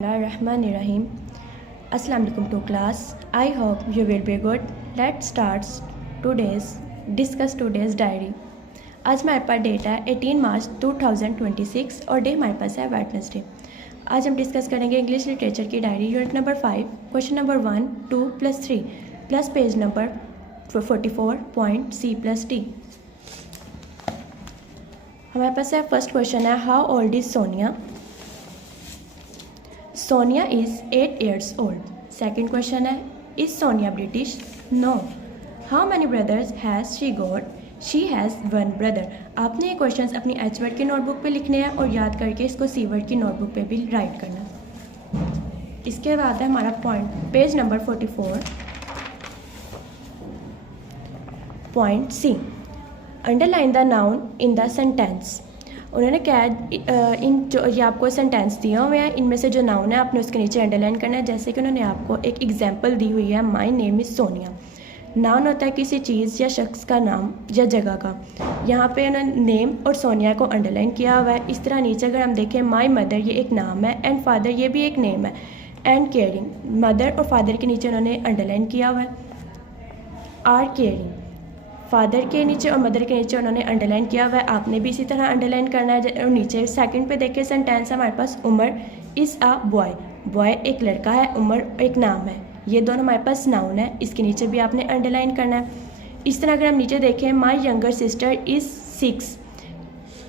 Bismillahirrahmanirrahim. Assalamu alaikum to class. I hope you will be good. Let's start today's diary. आज हमारे पास date है 18 मार्च 2026 और day हमारे पास है वेडनेसडे। आज हम डिस्कस करेंगे इंग्लिश लिटरेचर की diary unit number 5 question number 1, 2 + 3 plus page number 44.C+D। हमारे पास है फर्स्ट क्वेश्चन है how old is Sonia. Sonia is 8 years old. Second question है is Sonia British? No. How many brothers has she got? She has one brother. आपने ये questions अपनी H word की notebook पे लिखने हैं और याद करके इसको सी वर्ड की नोटबुक पे भी राइट करना है। इसके बाद है हमारा point page number 44.C। Underline the noun in the sentence. उन्होंने क्या इन जो ये आपको सेंटेंस दिए हुए हैं इनमें से जो नाउन है आपने उसके नीचे अंडरलाइन करना है। जैसे कि उन्होंने आपको एक एग्जांपल दी हुई है my name is Sonia. Noun होता है किसी चीज़ या शख्स का नाम या जगह का। यहाँ पे उन्होंने नेम और सोनिया को अंडरलाइन किया हुआ है। इस तरह नीचे अगर हम देखें माय मदर ये एक नाम है एंड फादर ये भी एक नेम है एंड केयरिंग मदर और फादर के नीचे उन्होंने अंडरलाइन किया हुआ है आर केयरिंग। फादर के नीचे और मदर के नीचे उन्होंने अंडरलाइन किया हुआ है। आपने भी इसी तरह अंडरलाइन करना है। और नीचे सेकंड पे देखिए सेंटेंस है हमारे पास Umar is a boy. Boy एक लड़का है, उमर एक नाम है। ये दोनों हमारे पास नाउन है। इसके नीचे भी आपने अंडरलाइन करना है। इस तरह अगर हम नीचे देखें my younger sister is 6।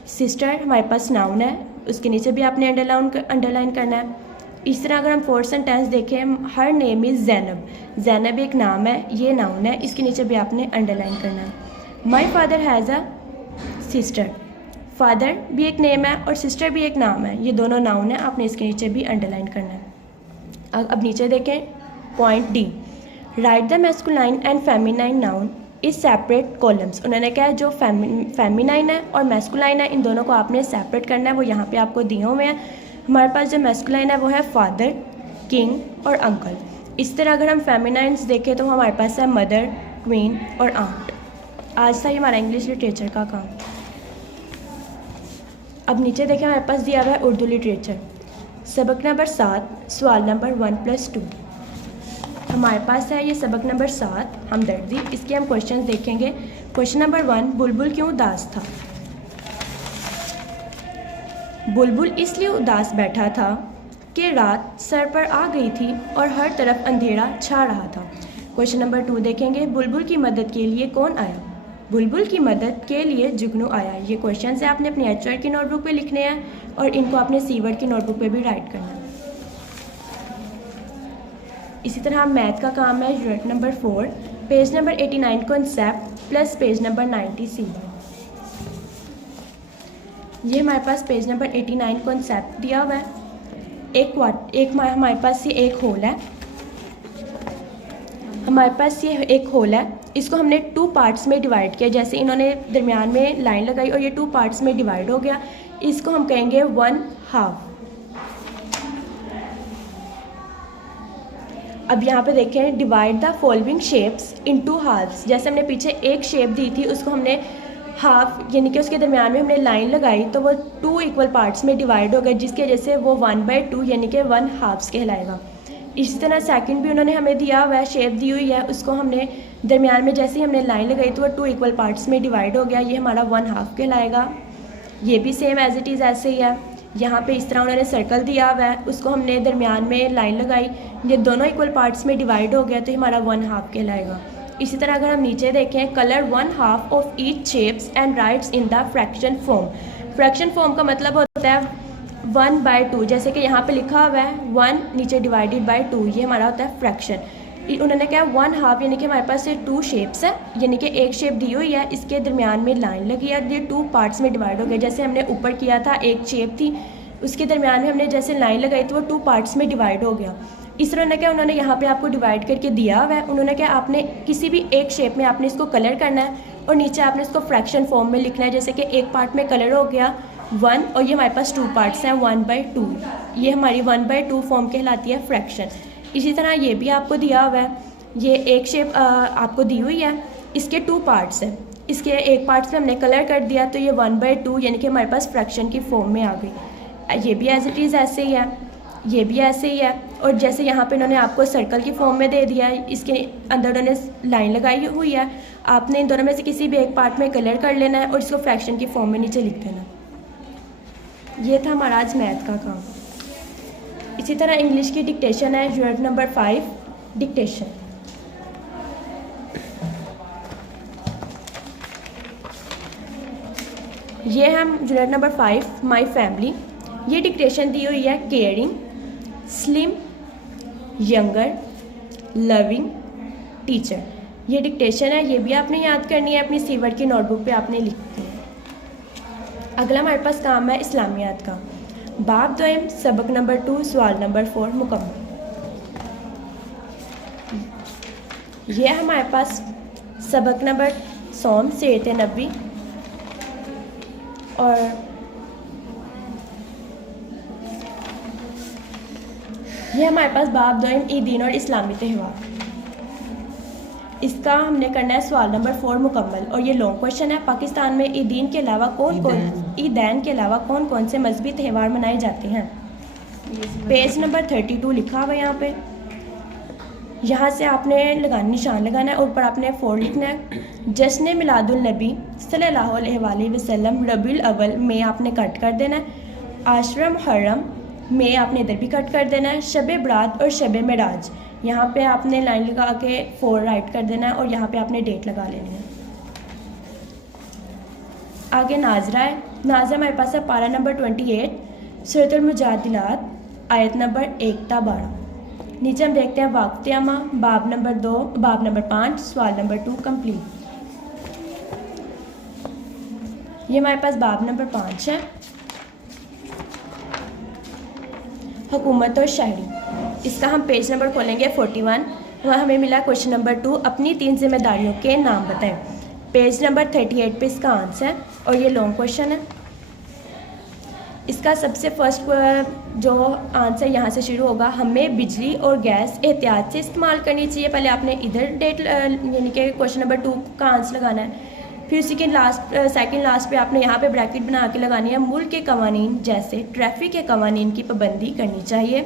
Sister हमारे पास नाउन है, उसके नीचे भी आपने अंडरलाइन करना है। इस तरह अगर हम फोर्थ सेंटेंस देखें her name is Zainab. Zainab एक नाम है, ये नाउन है, इसके नीचे भी आपने अंडरलाइन करना है। My father has a sister. Father भी एक नेम है और सिस्टर भी एक नाम है, ये दोनों नाउन है, आपने इसके नीचे भी अंडरलाइन करना है। अब नीचे देखें point D right the masculine and feminine noun is separate columns. उन्होंने क्या है जो फेमिनाइन है और मैस्कुलाइन है इन दोनों को आपने सेपरेट करना है। वो यहाँ पे आपको दिए हुए हैं। हमारे पास जो मैस्कुलाइन है वो है फादर, किंग और अंकल। इस तरह अगर हम फेमिनाइन्स देखें तो हमारे पास है मदर, क्वीन और आंट। आज था ये हमारा इंग्लिश लिटरेचर का काम। अब नीचे देखें हमारे पास दिया हुआ है उर्दू लिटरेचर सबक नंबर 7 सवाल नंबर 1+2। हमारे पास है ये सबक नंबर 7 हमदर्दी। इसके हम क्वेश्चन देखेंगे। क्वेश्चन नंबर 1 बुलबुल क्यों उदास था। बुलबुल इसलिए उदास बैठा था कि रात सर पर आ गई थी और हर तरफ अंधेरा छा रहा था। क्वेश्चन नंबर 2 देखेंगे बुलबुल की मदद के लिए कौन आया। बुलबुल की मदद के लिए जुगनू आया। ये क्वेश्चन है आपने अपनी एच वर्ड की नोटबुक पे लिखने हैं और इनको आपने सी वर्ड की नोटबुक पे भी राइट करना है। इसी तरह मैथ का काम है unit number 4 page number 89 concept plus page number 90 सी। ये हमारे पास पेज नंबर 89 कॉन्सेप्ट दिया हुआ है। हमारे पास ये एक होल है। हमारे पास ये एक होल है, इसको हमने 2 पार्ट्स में डिवाइड किया। जैसे इन्होंने दरमियान में लाइन लगाई और ये 2 पार्ट्स में डिवाइड हो गया। इसको हम कहेंगे 1/2। अब यहाँ पे देखें divide the following shapes into halves. जैसे हमने पीछे एक शेप दी थी उसको हमने हाफ यानी कि उसके दरमियान में हमने लाइन लगाई तो वो 2 इक्वल पार्ट्स में डिवाइड हो गए, जिसकी वजह से वो 1/2 यानी कि 1/2 कहलाएगा। इसी तरह सेकंड भी उन्होंने हमें दिया हुआ है, शेप दी हुई है, उसको हमने दरमियान में जैसे ही हमने लाइन लगाई तो वो 2 इक्वल पार्ट्स में डिवाइड हो गया, ये हमारा 1/2 कहलाएगा। ये भी सेम एज इट इज़ ऐसे ही है। यहाँ पे इस तरह उन्होंने सर्कल दिया हुआ है, उसको हमने दरमियान में लाइन लगाई, ये दोनों इक्वल पार्ट्स में डिवाइड हो गया तो ये हमारा 1/2 कहलाएगा। इसी तरह अगर हम नीचे देखें colour 1/2 of each shapes and rights in the fraction form. Fraction form का मतलब होता है 1/2। जैसे कि यहाँ पे लिखा हुआ है 1 नीचे डिवाइडेड बाय 2, ये हमारा होता है फ्रैक्शन। उन्होंने क्या 1/2 यानी कि हमारे पास ये 2 शेप्स है, यानी कि एक शेप दी हुई है, इसके दरमियान में लाइन लगी है, ये 2 पार्ट्स में डिवाइड हो गया। जैसे हमने ऊपर किया था एक शेप थी, उसके दरमियान में हमने जैसे लाइन लगाई तो वो 2 पार्ट्स में डिवाइड हो गया। इस तरह क्या उन्होंने यहाँ पे आपको डिवाइड करके दिया हुआ है। उन्होंने क्या आपने किसी भी एक शेप में आपने इसको कलर करना है और नीचे आपने इसको फ्रैक्शन फॉर्म में लिखना है। जैसे कि एक पार्ट में कलर हो गया 1 और ये हमारे पास 2 पार्ट्स हैं 1/2, ये हमारी 1/2 फॉर्म कहलाती है फ्रैक्शन। इसी तरह ये भी आपको दिया हुआ है, ये एक शेप आपको दी हुई है, इसके 2 पार्ट्स हैं, इसके एक पार्ट्स में हमने कलर कर दिया तो ये 1/2 यानी कि हमारे पास फ्रैक्शन की फॉर्म में आ गई। ये भी एज इट इज़ ऐसे ही है। ये भी ऐसे ही है। और जैसे यहाँ पे इन्होंने आपको सर्कल की फॉर्म में दे दिया है, इसके अंदर उन्होंने लाइन लगाई हुई है, आपने इन दोनों में से किसी भी एक पार्ट में कलर कर लेना है और इसको फ्रैक्शन की फॉर्म में नीचे लिख देना। ये था हमारा आज मैथ का काम। इसी तरह इंग्लिश की डिक्टेशन है, यूनिट नंबर 5 डिक्टेशन। ये हम यूनिट नंबर 5 माय फैमिली। ये डिक्टेशन दी हुई है caring, slim, younger, loving, teacher. ये डिक्टेशन है, ये भी आपने याद करनी है, अपनी सी वर्ड की नोटबुक पे आपने लिखनी है। अगला हमारे पास काम है इस्लामियात का। बाब दोयम सबक नंबर 2 सवाल नंबर 4 मुकम्मल। ये हमारे पास सबक नंबर सोम सेहत नबी और ये हमारे पास बाब दोयम ईदीन और इस्लामी त्यौहार। इसका हमने करना है सवाल नंबर 4 मुकम्मल। और ये लॉन्ग क्वेश्चन है। पाकिस्तान में ईदीन के अलावा ईदैन के अलावा कौन कौन से मजहबी त्यौहार मनाए जाते हैं। पेज नंबर 32 लिखा हुआ है यहाँ पे। यहाँ से आपने निशान लगाना है और ऊपर आपने 4 लिखना है। जश्न मिलादुल नबी सल्लल्लाहु अलैहि वसल्लम रबीउल अव्वल में आपने कट कर देना है। आशरा मुहर्रम में आपने इधर भी कट कर देना है। शब बरात और शब मेराज यहाँ पे आपने लाइन लगा के 4 राइट कर देना है और यहाँ पे आपने डेट लगा लेनी है। आगे नाजरा है। नाजरा हमारे पास है पारा नंबर 28 सूरतुल मुजादिलात आयत नंबर 1 ता 12। नीचे हम देखते हैं वाक़तियामा बाब नंबर 2 बाब नंबर 5 सवाल नंबर 2 कंप्लीट। ये हमारे पास बाब नंबर 5 है, हुकूमत और शहरी। इसका हम पेज नंबर खोलेंगे 41। वहाँ हमें मिला क्वेश्चन नंबर 2 अपनी 3 जिम्मेदारियों के नाम बताएं। पेज नंबर 38 पे इसका आंसर है और ये लॉन्ग क्वेश्चन है। इसका सबसे फर्स्ट जो आंसर यहाँ से शुरू होगा, हमें बिजली और गैस एहतियात से इस्तेमाल करनी चाहिए। पहले आपने इधर डेट यानी कि क्वेश्चन नंबर 2 का आंसर लगाना है। फिर उसी के सेकंड लास्ट पे आपने यहाँ पे ब्रैकेट बना के लगानी है। मुल्क के कवानीन जैसे ट्रैफिक के कवानीन की पाबंदी करनी चाहिए।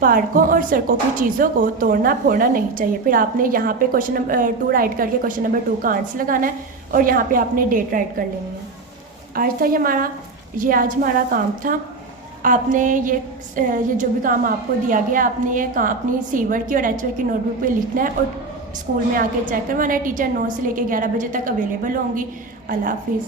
पार्कों और सड़कों की चीज़ों को तोड़ना फोड़ना नहीं चाहिए। फिर आपने यहाँ पे क्वेश्चन नंबर 2 राइट करके क्वेश्चन नंबर 2 का आंसर लगाना है और यहाँ पे आपने डेट राइट कर लेनी है। आज था ये आज हमारा काम था। आपने ये जो भी काम आपको दिया गया, आपने ये काम अपनी सी वर्ड की और एच वर्ड की नोटबुक पे लिखना है और स्कूल में आके चेक करवाना है। टीचर 9 से लेकर 11 बजे तक अवेलेबल होंगी। अल्लाह हाफिज़।